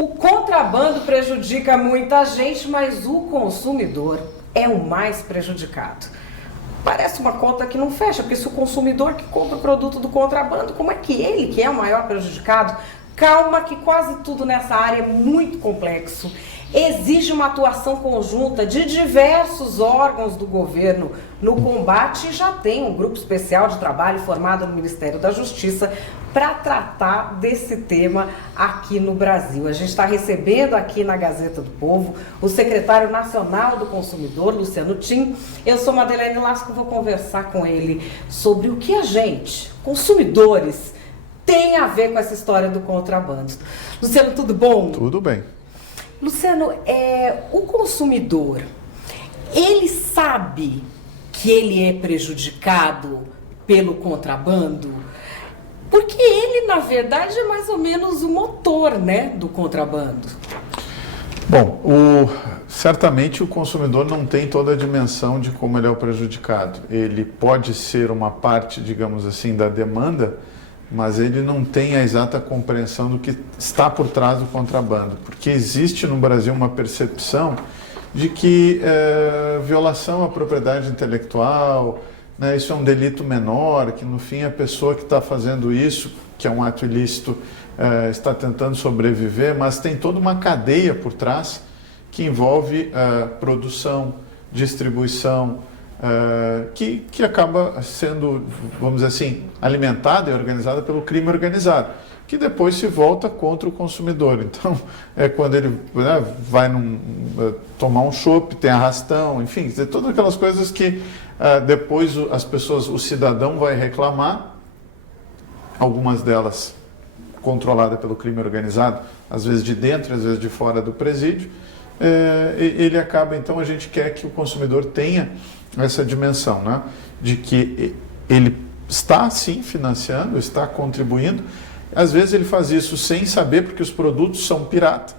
O contrabando prejudica muita gente, mas o consumidor é o mais prejudicado. Parece uma conta que não fecha, porque se o consumidor que compra o produto do contrabando, como é que ele, que é o maior prejudicado? Calma que quase tudo nessa área é muito complexo. Exige uma atuação conjunta de diversos órgãos do governo no combate e já tem um grupo especial de trabalho formado no Ministério da Justiça para tratar desse tema aqui no Brasil. A gente está recebendo aqui na Gazeta do Povo o secretário nacional do consumidor, Luciano Tim. Eu sou Madeleine Lasco, vou conversar com ele sobre o que a gente, consumidores, tem a ver com essa história do contrabando. Luciano, tudo bom? Tudo bem. Luciano, o consumidor, ele sabe que ele é prejudicado pelo contrabando? Porque ele, na verdade, é mais ou menos o motor, né, do contrabando. Bom, certamente o consumidor não tem toda a dimensão de como ele é o prejudicado. Ele pode ser uma parte, digamos assim, da demanda, mas ele não tem a exata compreensão do que está por trás do contrabando, porque existe no Brasil uma percepção de que violação à propriedade intelectual, né, isso é um delito menor, que no fim a pessoa que está fazendo isso, que é um ato ilícito, está tentando sobreviver, mas tem toda uma cadeia por trás que envolve produção, distribuição, que acaba sendo, vamos dizer assim, alimentada e organizada pelo crime organizado, que depois se volta contra o consumidor. Então, quando ele vai tomar um chopp, tem arrastão, enfim, todas aquelas coisas que depois as pessoas, o cidadão vai reclamar, algumas delas controladas pelo crime organizado, às vezes de dentro, às vezes de fora do presídio. Ele acaba, então, a gente quer que o consumidor tenha essa dimensão, né, de que ele está sim financiando, está contribuindo. Às vezes ele faz isso sem saber, porque os produtos são pirata.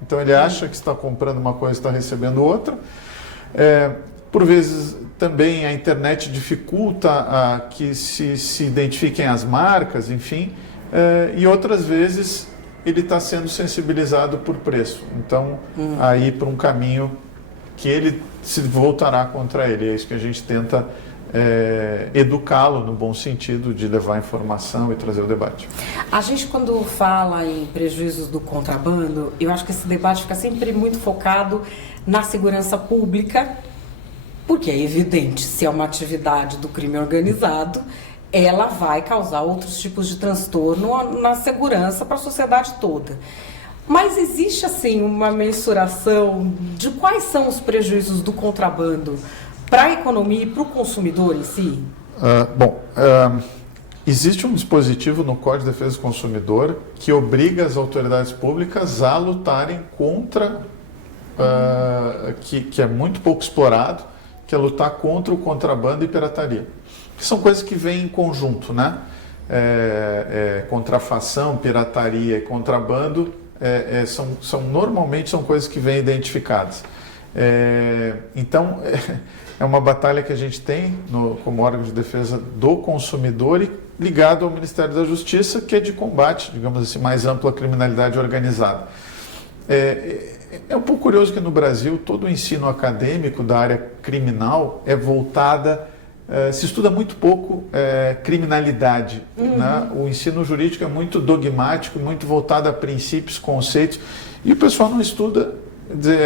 Então ele acha que está comprando uma coisa e está recebendo outra. Por vezes também a internet dificulta que se identifiquem as marcas, enfim. E outras vezes ele está sendo sensibilizado por preço. Então, aí para um caminho que ele se voltará contra ele. É isso que a gente tenta educá-lo no bom sentido de levar informação e trazer o debate. A gente, quando fala em prejuízos do contrabando, eu acho que esse debate fica sempre muito focado na segurança pública, porque é evidente, se é uma atividade do crime organizado, ela vai causar outros tipos de transtorno na segurança para a sociedade toda. Mas existe, assim, uma mensuração de quais são os prejuízos do contrabando para a economia e para o consumidor em si? Existe um dispositivo no Código de Defesa do Consumidor que obriga as autoridades públicas a lutarem contra, que é muito pouco explorado, que é lutar contra o contrabando e pirataria. Que são coisas que vêm em conjunto, né? Contrafação, pirataria e contrabando normalmente são coisas que vêm identificadas. Então, é uma batalha que a gente tem como órgão de defesa do consumidor e ligado ao Ministério da Justiça, que é de combate, digamos assim, mais amplo à criminalidade organizada. É um pouco curioso que no Brasil todo o ensino acadêmico da área criminal é voltada, se estuda muito pouco criminalidade. Né? O ensino jurídico é muito dogmático, muito voltado a princípios, conceitos, e o pessoal não estuda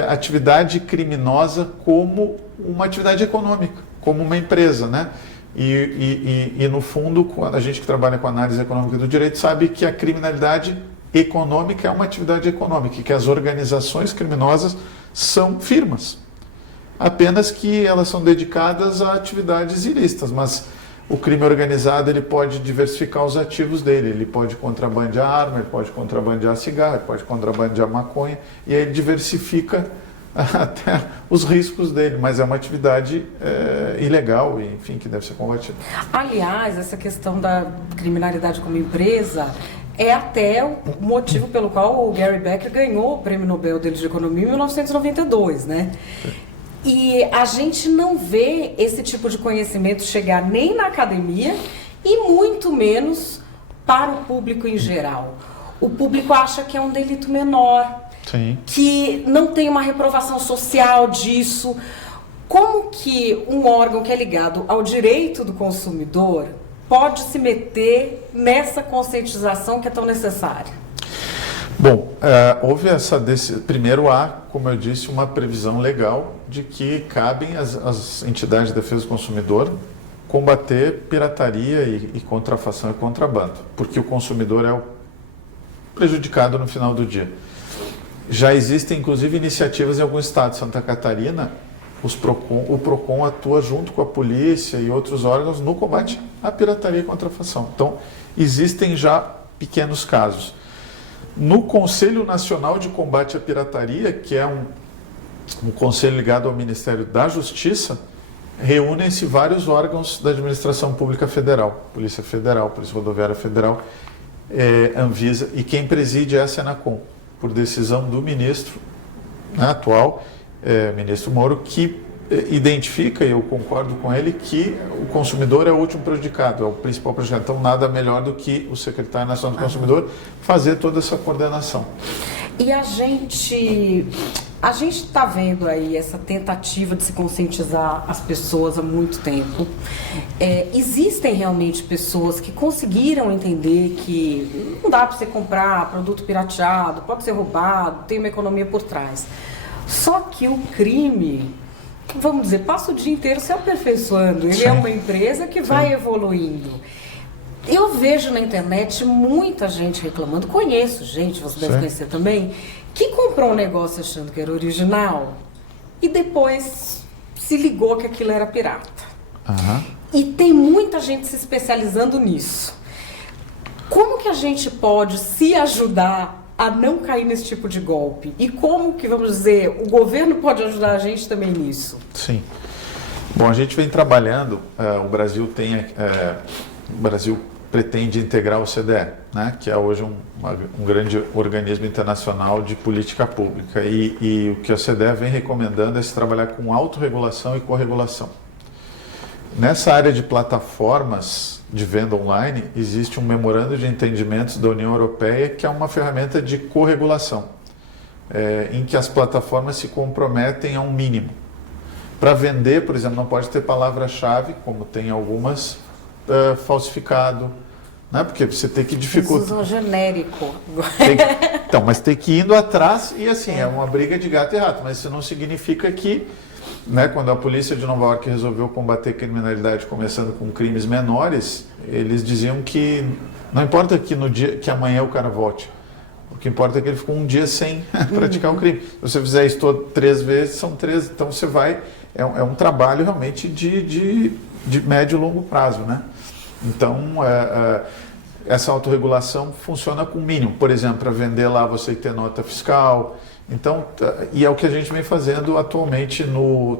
atividade criminosa como uma atividade econômica, como uma empresa, né? E no fundo, a gente que trabalha com análise econômica do direito sabe que a criminalidade econômica é uma atividade econômica e que as organizações criminosas são firmas, apenas que elas são dedicadas a atividades ilícitas, mas o crime organizado ele pode diversificar os ativos dele, ele pode contrabandear arma, ele pode contrabandear cigarro, ele pode contrabandear maconha, e aí ele diversifica até os riscos dele, mas é uma atividade ilegal, enfim, que deve ser combatida. Aliás, essa questão da criminalidade como empresa é até o motivo pelo qual o Gary Becker ganhou o Prêmio Nobel dele de Economia em 1992, né? E a gente não vê esse tipo de conhecimento chegar nem na academia e muito menos para o público em geral. o público acha que é um delito menor, Sim. que não tem uma reprovação social disso. Como que um órgão que é ligado ao direito do consumidor pode se meter nessa conscientização que é tão necessária? Bom, houve primeiro há, como eu disse, uma previsão legal de que cabem às entidades de defesa do consumidor combater pirataria e contrafação e contrabando, porque o consumidor é o prejudicado no final do dia. Já existem, inclusive, iniciativas em alguns estados. Santa Catarina, o PROCON atua junto com a polícia e outros órgãos no combate à pirataria e contrafação. Então, existem já pequenos casos. No Conselho Nacional de Combate à Pirataria, que é um conselho ligado ao Ministério da Justiça, reúnem-se vários órgãos da administração pública federal, Polícia Federal, Polícia Rodoviária Federal, Anvisa, e quem preside é a Senacom, por decisão do ministro, né, atual, ministro Moro, que identifica, e eu concordo com ele, que o consumidor é o último prejudicado, é o principal prejudicado. Então, nada melhor do que o secretário nacional do consumidor fazer toda essa coordenação. E a gente está vendo aí essa tentativa de se conscientizar as pessoas há muito tempo. Existem realmente pessoas que conseguiram entender que não dá para você comprar produto pirateado, pode ser roubado, tem uma economia por trás. Só que o crime, vamos dizer, passa o dia inteiro se aperfeiçoando. Ele é uma empresa que vai evoluindo. Eu vejo na internet muita gente reclamando, conheço gente, você deve conhecer também, que comprou um negócio achando que era original e depois se ligou que aquilo era pirata. Uhum. E tem muita gente se especializando nisso. Como que a gente pode se ajudar a não cair nesse tipo de golpe? E como que, vamos dizer, o governo pode ajudar a gente também nisso? Sim. Bom, a gente vem trabalhando, o Brasil pretende integrar o OCDE, né, que é hoje um grande organismo internacional de política pública. E o que a OCDE vem recomendando é se trabalhar com autorregulação e corregulação. Nessa área de plataformas de venda online, existe um memorando de entendimentos da União Europeia, que é uma ferramenta de corregulação, em que as plataformas se comprometem a um mínimo. Para vender, por exemplo, não pode ter palavra-chave, como tem algumas, falsificado, né? Porque você tem que dificultar. Eles usam genérico. Então, mas tem que ir indo atrás e assim, é uma briga de gato e rato, mas isso não significa que, né, quando a polícia de Nova York resolveu combater criminalidade começando com crimes menores, eles diziam que não importa que no dia que amanhã o cara volte, o que importa é que ele ficou um dia sem praticar um crime. Se você fizer isso 3 vezes, são 3, então você vai, é um trabalho realmente de médio e longo prazo, né? Então, essa autorregulação funciona com o mínimo. Por exemplo, para vender lá você tem nota fiscal. Então, e é o que a gente vem fazendo atualmente.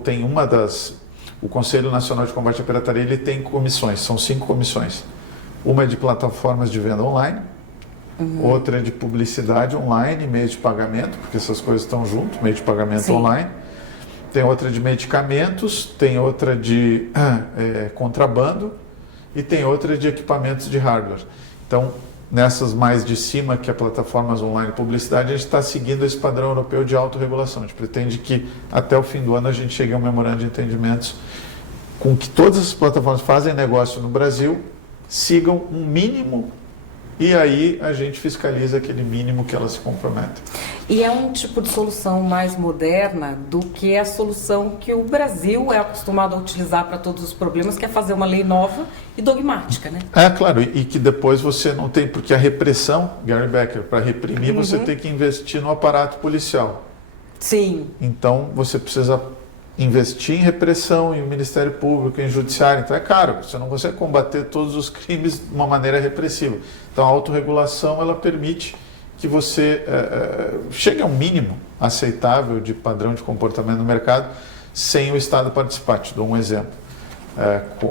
Tem o Conselho Nacional de Combate à Pirataria, ele tem comissões, são 5 comissões. Uma é de plataformas de venda online, outra é de publicidade online, meio de pagamento, porque essas coisas estão junto, meio de pagamento online. Tem outra de medicamentos, tem outra de contrabando e tem outra de equipamentos de hardware. Então, nessas mais de cima, que é plataformas online e publicidade, a gente está seguindo esse padrão europeu de autorregulação. A gente pretende que até o fim do ano a gente chegue a um memorando de entendimentos com que todas as plataformas que fazem negócio no Brasil sigam um mínimo e aí a gente fiscaliza aquele mínimo que elas se comprometem. E é um tipo de solução mais moderna do que a solução que o Brasil é acostumado a utilizar para todos os problemas, que é fazer uma lei nova e dogmática, né? Claro, e que depois você não tem, porque a repressão, Gary Becker, para reprimir você tem que investir no aparato policial. Sim. Então você precisa investir em repressão, em Ministério Público, em Judiciário. Então é caro, você não consegue combater todos os crimes de uma maneira repressiva. Então a autorregulação, ela permite que você chegue a um mínimo aceitável de padrão de comportamento no mercado sem o Estado participar. Te dou um exemplo.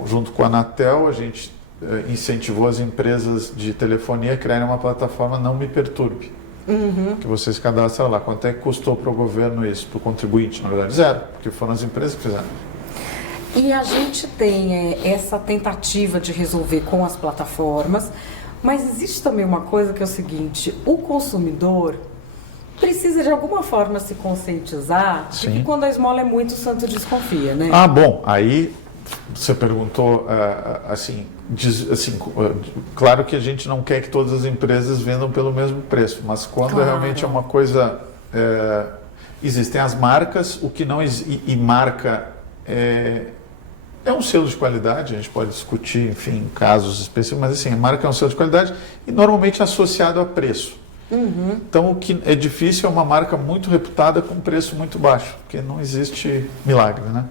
Junto com a Anatel, a gente incentivou as empresas de telefonia a criarem uma plataforma Não Me Perturbe. Que vocês cadastram lá. Quanto é que custou para o governo isso? Para o contribuinte? Na verdade, 0, porque foram as empresas que fizeram. E a gente tem essa tentativa de resolver com as plataformas, Mas existe também uma coisa que é o seguinte, o consumidor precisa de alguma forma se conscientizar de que quando a esmola é muito, o santo desconfia, né? Ah, bom, aí você perguntou, assim, claro que a gente não quer que todas as empresas vendam pelo mesmo preço, mas quando realmente é uma coisa, existem as marcas, o que não e marca é um selo de qualidade, a gente pode discutir, enfim, casos específicos, mas assim, a marca é um selo de qualidade e normalmente associado a preço. Então, o que é difícil é uma marca muito reputada com preço muito baixo, porque não existe milagre, né?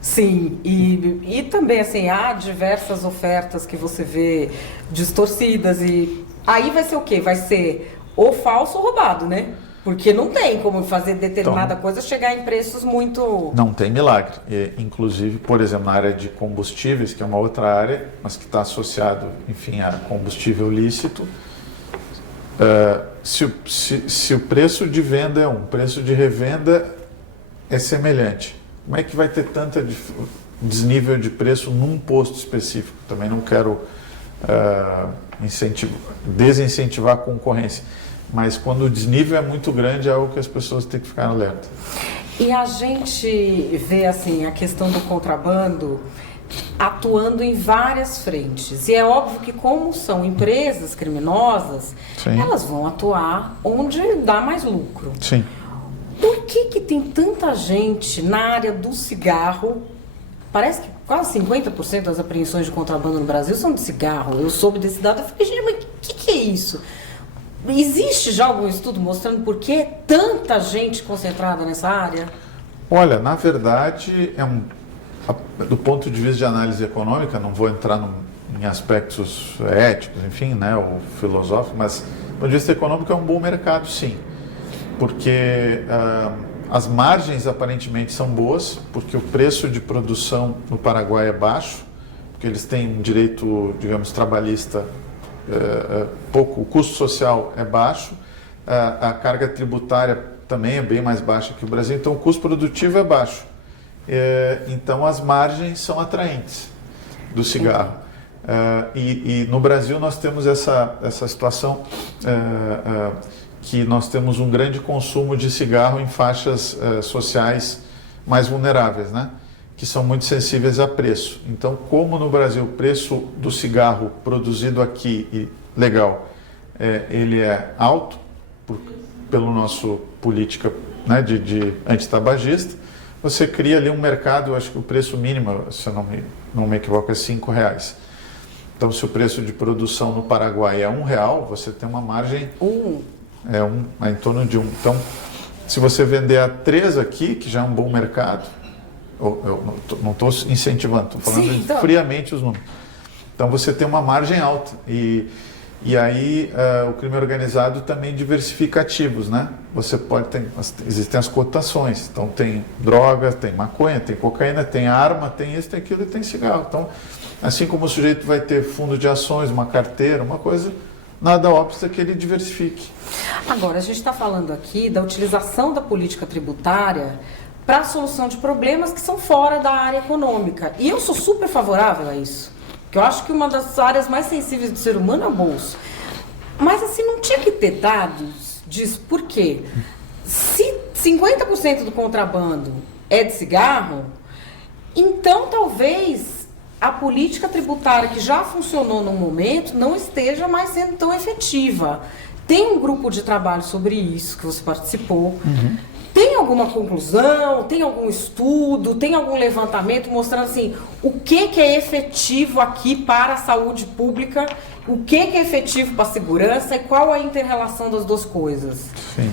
Sim, e também assim, há diversas ofertas que você vê distorcidas e aí vai ser o quê? Vai ser ou falso ou roubado, né? Porque não tem como fazer determinada coisa chegar em preços muito... Não tem milagre. Inclusive, por exemplo, na área de combustíveis, que é uma outra área, mas que está associado, enfim, a combustível lícito, se o preço de venda é o preço de revenda é semelhante, como é que vai ter tanta desnível de preço num posto específico? Também não quero desincentivar a concorrência, mas quando o desnível é muito grande é algo que as pessoas têm que ficar alerta. E a gente vê assim a questão do contrabando atuando em várias frentes. E é óbvio que como são empresas criminosas, elas vão atuar onde dá mais lucro. Sim. Por que tem tanta gente na área do cigarro? Parece que quase 50% das apreensões de contrabando no Brasil são de cigarro. Eu soube desse dado, eu fiquei, gente, mas o que é isso? Existe já algum estudo mostrando por que tanta gente concentrada nessa área? Olha, na verdade, do ponto de vista de análise econômica, não vou entrar em aspectos éticos, enfim, né, ou filosóficos, mas do ponto de vista econômico é um bom mercado, sim. Porque as margens aparentemente são boas, porque o preço de produção no Paraguai é baixo, porque eles têm um direito, digamos, trabalhista pouco, o custo social é baixo, a carga tributária também é bem mais baixa que o Brasil, então o custo produtivo é baixo. Então as margens são atraentes do cigarro. E no Brasil nós temos essa situação que nós temos um grande consumo de cigarro em faixas sociais mais vulneráveis, né? Que são muito sensíveis a preço. Então, como no Brasil o preço do cigarro produzido aqui e legal, ele é alto, pela nossa política, né, de antitabagista, você cria ali um mercado, eu acho que o preço mínimo, se eu não me equivoco, é R$5. Então, se o preço de produção no Paraguai é R$1, você tem uma margem em torno de 1. Então, se você vender a 3 aqui, que já é um bom mercado, eu não estou incentivando, estou falando friamente os números. Então, você tem uma margem alta. E aí, o crime organizado também diversifica ativos, né? Você pode ter, existem as cotações. Então, tem droga, tem maconha, tem cocaína, tem arma, tem isso, tem aquilo e tem cigarro. Então, assim como o sujeito vai ter fundo de ações, uma carteira, uma coisa, nada óbvio que ele diversifique. Agora, a gente está falando aqui da utilização da política tributária para a solução de problemas que são fora da área econômica. E eu sou super favorável a isso. Porque eu acho que uma das áreas mais sensíveis do ser humano é o bolso. Mas assim, não tinha que ter dados disso. Por quê? Se 50% do contrabando é de cigarro, então talvez a política tributária que já funcionou no momento não esteja mais sendo tão efetiva. Tem um grupo de trabalho sobre isso que você participou. Tem alguma conclusão, tem algum estudo, tem algum levantamento mostrando assim, o que é efetivo aqui para a saúde pública, o que é efetivo para a segurança e qual a inter-relação das duas coisas? Sim.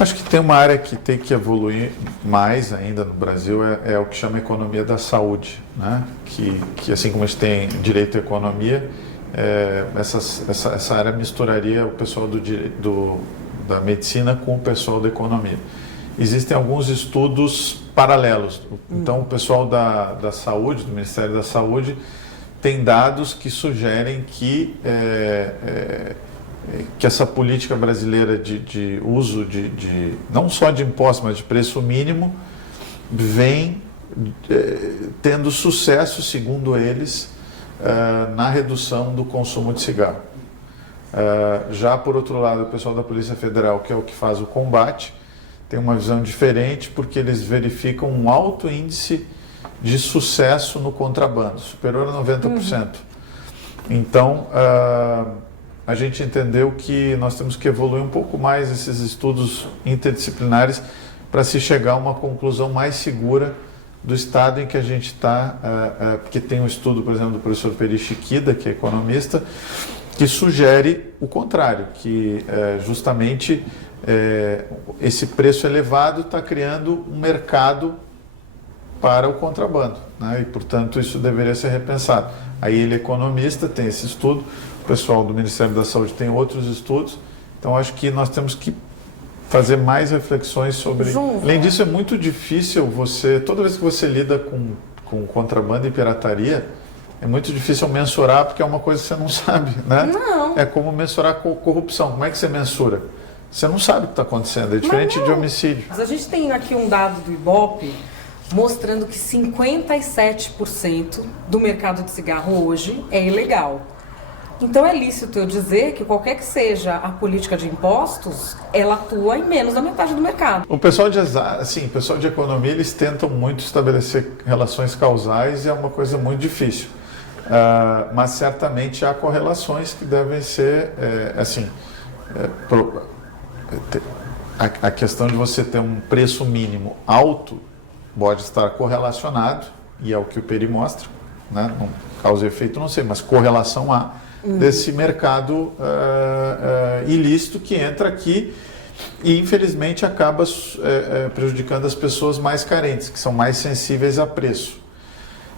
Acho que tem uma área que tem que evoluir mais ainda no Brasil, é o que chama economia da saúde, né? Que assim como a gente tem direito à economia, essa área misturaria o pessoal da medicina com o pessoal da economia. Existem alguns estudos paralelos. Então, o pessoal da saúde, do Ministério da Saúde, tem dados que sugerem que essa política brasileira de uso não só de impostos, mas de preço mínimo, vem tendo sucesso, segundo eles, na redução do consumo de cigarro. Já por outro lado, o pessoal da Polícia Federal, que é o que faz o combate, tem uma visão diferente porque eles verificam um alto índice de sucesso no contrabando, superior a 90%. Então, a gente entendeu que nós temos que evoluir um pouco mais esses estudos interdisciplinares para se chegar a uma conclusão mais segura do estado em que a gente está, porque tem um estudo, por exemplo, do professor Peri Chiquida, que é economista, que sugere o contrário, que justamente esse preço elevado está criando um mercado para o contrabando, né? E, portanto, isso deveria ser repensado. Aí ele é economista, tem esse estudo, o pessoal do Ministério da Saúde tem outros estudos, então acho que nós temos que fazer mais reflexões sobre... Além disso, é muito difícil toda vez que você lida com contrabando e pirataria, é muito difícil mensurar porque é uma coisa que você não sabe, né? Não. É como mensurar corrupção. Como é que você mensura? Você não sabe o que está acontecendo, é diferente de homicídio. Mas a gente tem aqui um dado do Ibope mostrando que 57% do mercado de cigarro hoje é ilegal. Então é lícito eu dizer que qualquer que seja a política de impostos, ela atua em menos da metade do mercado. O pessoal o pessoal de economia, eles tentam muito estabelecer relações causais e é uma coisa muito difícil. Mas certamente há correlações que devem ser, a questão de você ter um preço mínimo alto pode estar correlacionado, e é o que o Peri mostra, né? Não, causa e efeito não sei, mas correlação há desse mercado ilícito que entra aqui e infelizmente acaba prejudicando as pessoas mais carentes, que são mais sensíveis a preço.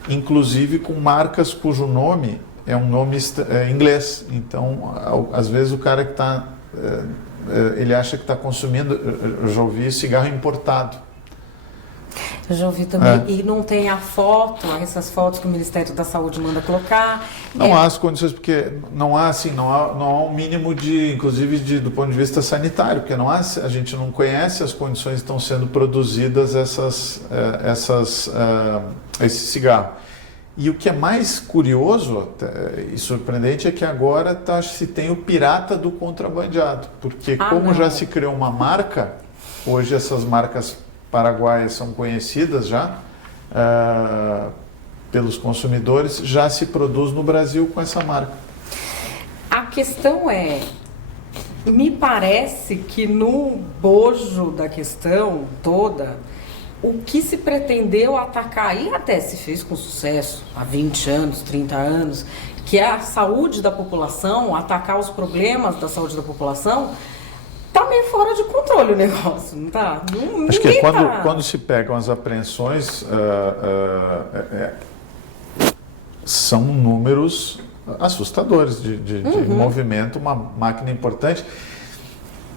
Inclusive com marcas cujo nome é um nome inglês. Então, às vezes o cara que está... ele acha que está consumindo... Eu já ouvi cigarro importado. Eu já ouvi também. E não tem a foto, essas fotos que o Ministério da Saúde manda colocar. Não há as condições, porque não há um mínimo inclusive do ponto de vista sanitário, porque a gente não conhece as condições que estão sendo produzidas esse cigarro. E o que é mais curioso e surpreendente é que agora se tem o pirata do contrabandeado, porque já se criou uma marca, hoje essas marcas paraguaias são conhecidas já pelos consumidores, já se produz no Brasil com essa marca. A questão me parece que no bojo da questão toda, o que se pretendeu atacar, e até se fez com sucesso há 20 anos, 30 anos, que é a saúde da população, atacar os problemas da saúde da população, tá meio fora de controle o negócio, não tá? Acho que quando se pegam as apreensões, são números assustadores de movimento, uma máquina importante.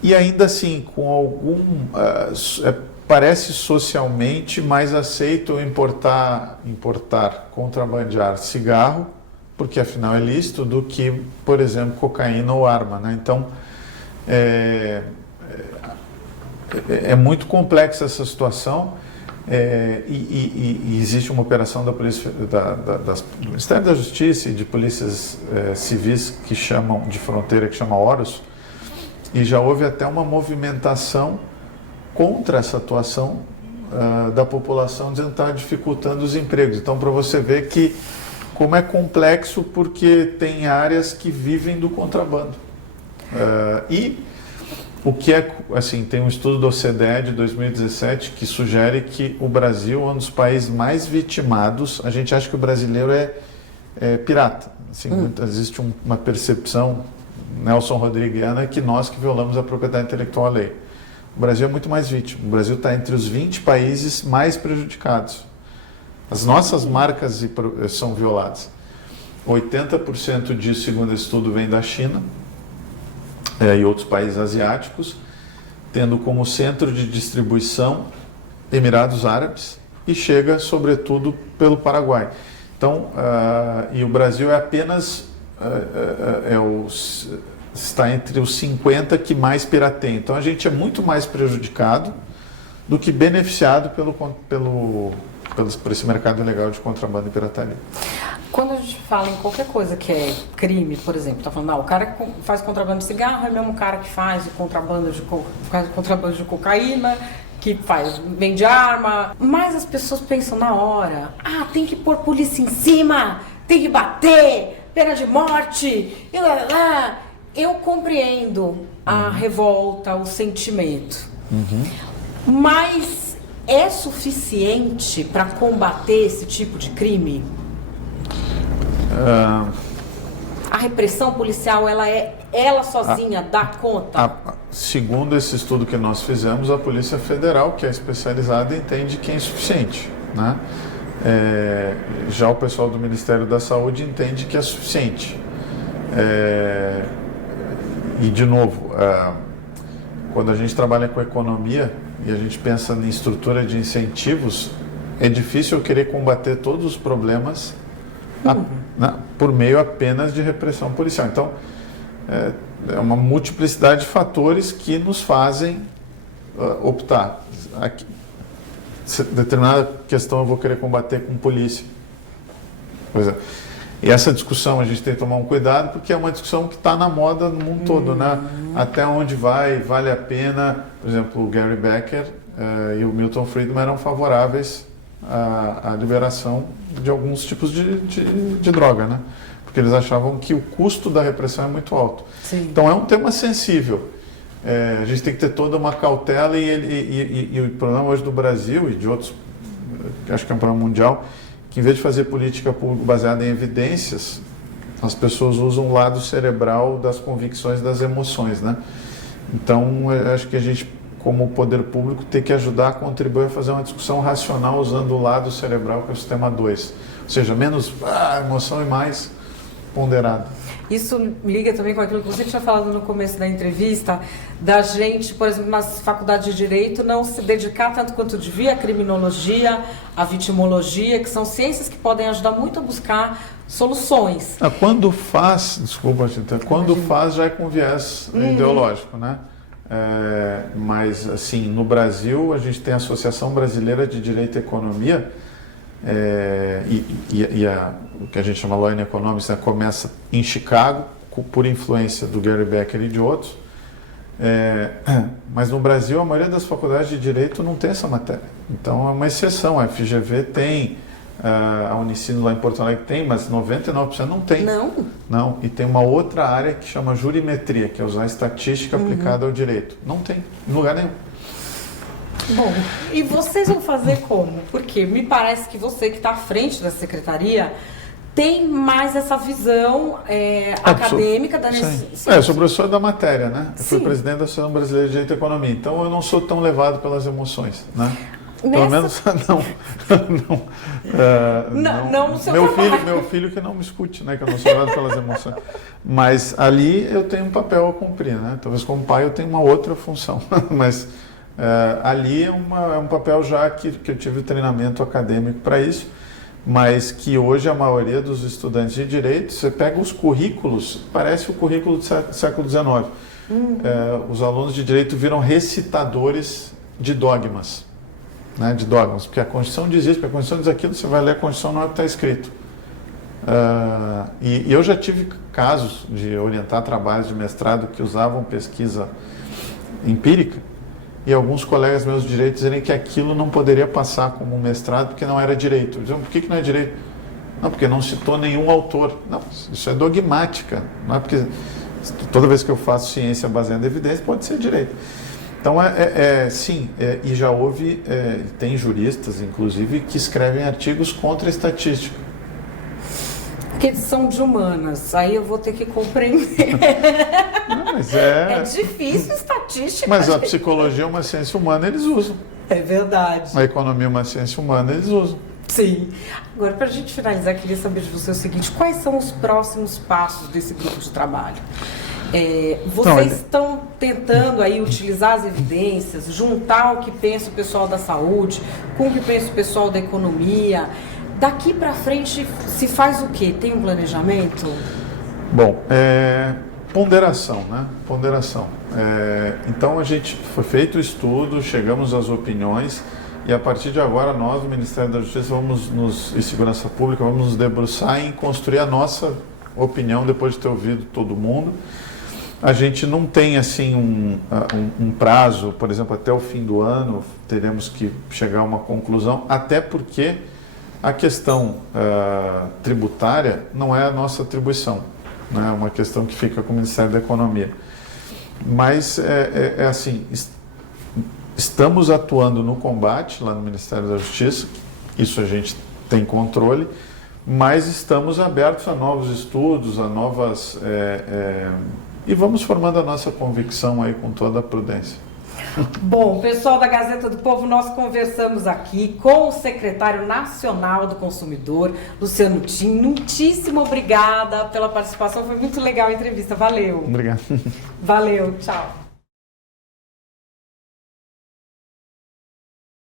E ainda assim, com parece socialmente mais aceito importar, contrabandear cigarro, porque afinal é lícito, do que, por exemplo, cocaína ou arma, né? Então, é muito complexa essa situação e existe uma operação da polícia, do Ministério da Justiça e de polícias civis de fronteira que chama Horus, e já houve até uma movimentação contra essa atuação da população, dizendo que está dificultando os empregos. Então, para você ver como é complexo, porque tem áreas que vivem do contrabando. E o que tem um estudo da OCDE de 2017 que sugere que o Brasil é um dos países mais vitimados. A gente acha que o brasileiro é pirata. Existe uma percepção, Nelson Rodriguiana, que nós que violamos a propriedade intelectual à lei. O Brasil é muito mais vítima. O Brasil está entre os 20 países mais prejudicados. As nossas marcas são violadas. 80% disso, segundo esse estudo, vem da China e outros países asiáticos, tendo como centro de distribuição Emirados Árabes e chega, sobretudo, pelo Paraguai. Então, e o Brasil é apenas está entre os 50 que mais pirateiam. Então, a gente é muito mais prejudicado do que beneficiado por esse mercado ilegal de contrabando e pirataria. Quando a gente fala em qualquer coisa que é crime, por exemplo, tá falando, o cara que faz contrabando de cigarro é o mesmo cara que faz contrabando de cocaína, que vende arma, mas as pessoas pensam na hora, tem que pôr polícia em cima, tem que bater, pena de morte, eu compreendo a revolta, o sentimento, mas é suficiente para combater esse tipo de crime? A repressão policial, ela sozinha dá conta? Segundo esse estudo que nós fizemos, a Polícia Federal, que é especializada, entende que é insuficiente, né? Já o pessoal do Ministério da Saúde entende que é suficiente. E, de novo, quando a gente trabalha com economia e a gente pensa em estrutura de incentivos, é difícil eu querer combater todos os problemas por meio apenas de repressão policial. Então, é uma multiplicidade de fatores que nos fazem optar. Determinada questão eu vou querer combater com polícia. Por exemplo. E essa discussão a gente tem que tomar um cuidado, porque é uma discussão que está na moda no mundo todo, né? Até onde vale a pena. Por exemplo, o Gary Becker e o Milton Friedman eram favoráveis à liberação de alguns tipos de droga, né? Porque eles achavam que o custo da repressão é muito alto. Sim. Então é um tema sensível. A gente tem que ter toda uma cautela e o problema hoje do Brasil e de outros, acho que é um problema mundial, que em vez de fazer política pública baseada em evidências, as pessoas usam o lado cerebral das convicções, das emoções, né? Então, acho que a gente, como poder público, tem que ajudar a contribuir a fazer uma discussão racional usando o lado cerebral, que é o sistema 2. Ou seja, menos emoção e mais ponderado. Isso liga também com aquilo que você tinha falado no começo da entrevista, da gente, por exemplo, nas faculdades de Direito, não se dedicar tanto quanto devia à criminologia, à vitimologia, que são ciências que podem ajudar muito a buscar soluções. Quando faz já é com viés ideológico, né? Mas, assim, no Brasil, a gente tem a Associação Brasileira de Direito e Economia, o que a gente chama Law and Economics, né, começa em Chicago, por influência do Gary Becker e de outros, mas no Brasil a maioria das faculdades de Direito não tem essa matéria, então é uma exceção. A FGV tem, a Unicino lá em Porto Alegre tem, mas 99% não tem. Não, e tem uma outra área que chama jurimetria, que é usar estatística aplicada ao direito. Não tem, em lugar nenhum. Bom, e vocês vão fazer como? Porque me parece que você que está à frente da secretaria tem mais essa visão acadêmica da necessidade. Eu sou professor da matéria, né? Eu fui presidente da Associação Brasileira de Direito e Economia, então eu não sou tão levado pelas emoções, né? Pelo menos não no seu trabalho. Meu filho que não me escute, né? Que eu não sou levado pelas emoções. Mas ali eu tenho um papel a cumprir, né? Talvez como pai eu tenha uma outra função, mas ali é um papel já que eu tive treinamento acadêmico para isso, mas que hoje a maioria dos estudantes de Direito, você pega os currículos, parece o currículo do século XIX. Os alunos de Direito viram recitadores de dogmas, né, porque a Constituição diz isso, porque a Constituição diz aquilo, você vai ler a Constituição, não é o que está escrito. E eu já tive casos de orientar trabalhos de mestrado que usavam pesquisa empírica, e alguns colegas meus de direito dizerem que aquilo não poderia passar como um mestrado porque não era direito. Eu digo, por que não é direito? Não, porque não citou nenhum autor. Não, isso é dogmática. Não é porque toda vez que eu faço ciência baseada em evidência, pode ser direito. Então, sim, e já houve, tem juristas, inclusive, que escrevem artigos contra a estatística. Que são de humanas, aí eu vou ter que compreender. Não, mas é difícil estatística. Mas a psicologia é uma ciência humana, eles usam. É verdade. A economia é uma ciência humana, eles usam. Sim. Agora, para a gente finalizar, queria saber de você o seguinte: quais são os próximos passos desse grupo de trabalho? Vocês estão tentando aí utilizar as evidências, juntar o que pensa o pessoal da saúde com o que pensa o pessoal da economia. Daqui para frente se faz o quê? Tem um planejamento? Bom, ponderação, né? Ponderação. Então a gente foi feito o estudo, chegamos às opiniões E a partir de agora, nós, do Ministério da Justiça e Segurança Pública, vamos nos debruçar em construir a nossa opinião depois de ter ouvido todo mundo. A gente não tem assim um prazo, por exemplo, até o fim do ano teremos que chegar a uma conclusão, até porque a questão tributária não é a nossa atribuição, né? É uma questão que fica com o Ministério da Economia. Mas assim, estamos atuando no combate lá no Ministério da Justiça, isso a gente tem controle, mas estamos abertos a novos estudos, a novas... e vamos formando a nossa convicção aí com toda a prudência. Bom, pessoal da Gazeta do Povo, nós conversamos aqui com o secretário nacional do consumidor, Luciano Tim. Muitíssimo obrigada pela participação, foi muito legal a entrevista, valeu. Obrigado. Valeu, tchau.